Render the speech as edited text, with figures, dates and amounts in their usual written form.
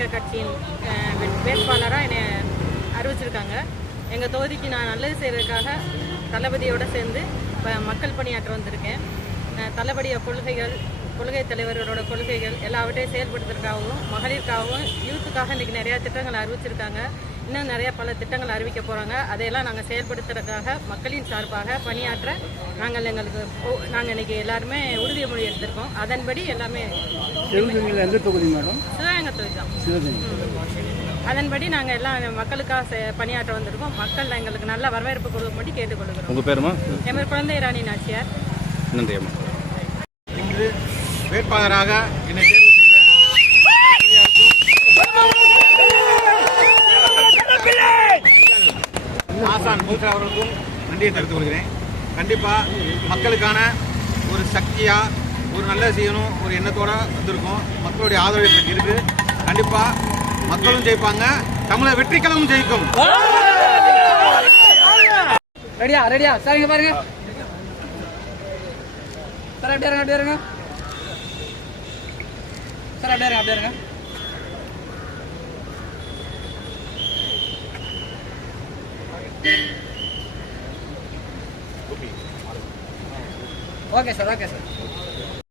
தாவேக கட்சியின் வேட்பாளராக என்னை அறிவிச்சிருக்காங்க. எங்கள் தொகுதிக்கு நான் நல்லது செய்கிறதுக்காக தளபதியோடு சேர்ந்து மக்கள் பணியாற்ற வந்திருக்கேன். தளபதிய கொள்கை தலைவர்களோட கொள்கைகள் எல்லாவற்றையும் செயல்படுத்துறதுக்காகவும் மகளிருக்காகவும் யூத்துக்காக இன்றைக்கி நிறையா திட்டங்கள் அறிவிச்சிருக்காங்க. இன்னும் நிறைய பல திட்டங்கள் அறிவிக்க போகிறாங்க. அதையெல்லாம் நாங்கள் செயல்படுத்துறதுக்காக மக்களின் சார்பாக பணியாற்ற நாங்கள் இன்றைக்கி எல்லாருமே உறுதிமொழி எடுத்திருக்கோம். அதன்படி எல்லாமே எந்த தொகுதி மேடம்? சிவகங்கை தொகுதி தான். அதன்படி நாங்கள் எல்லாம் மக்களுக்காக பணியாற்ற வந்திருக்கோம். மக்கள் எங்களுக்கு நல்ல வரவேற்பு கொடுக்கும்படி கேட்டுக்கொள்கிறோம். உங்கள் பேருமா? என் பேர் குழந்தை ராணி நாச்சியார். நன்றி அம்மா. இன்று வேட்பாளராக என்னை தேர்வு செய்த ஆசான் பூத்ரா அவர்களுக்கும் நன்றியை தெரிவித்துக் கொள்கிறேன். கண்டிப்பாக மக்களுக்கான ஒரு சக்தியாக ஒரு நல்லது செய்யணும் ஒரு எண்ணத்தோடு வந்திருக்கோம். மக்களுடைய ஆதரவு இருக்கு. கண்டிப்பாக மக்களும் ஜெயிப்பாங்க, தமிழக வெற்றிக்கழகமும் ஜெயிக்கும். ரெடியா ரெடியா சார், இங்க பாருங்க சார், அப்படியே இருங்க, அப்படியே இருங்க சார், அப்படியே இருங்க, அப்படியே இருங்க. Okay sir, okay sir.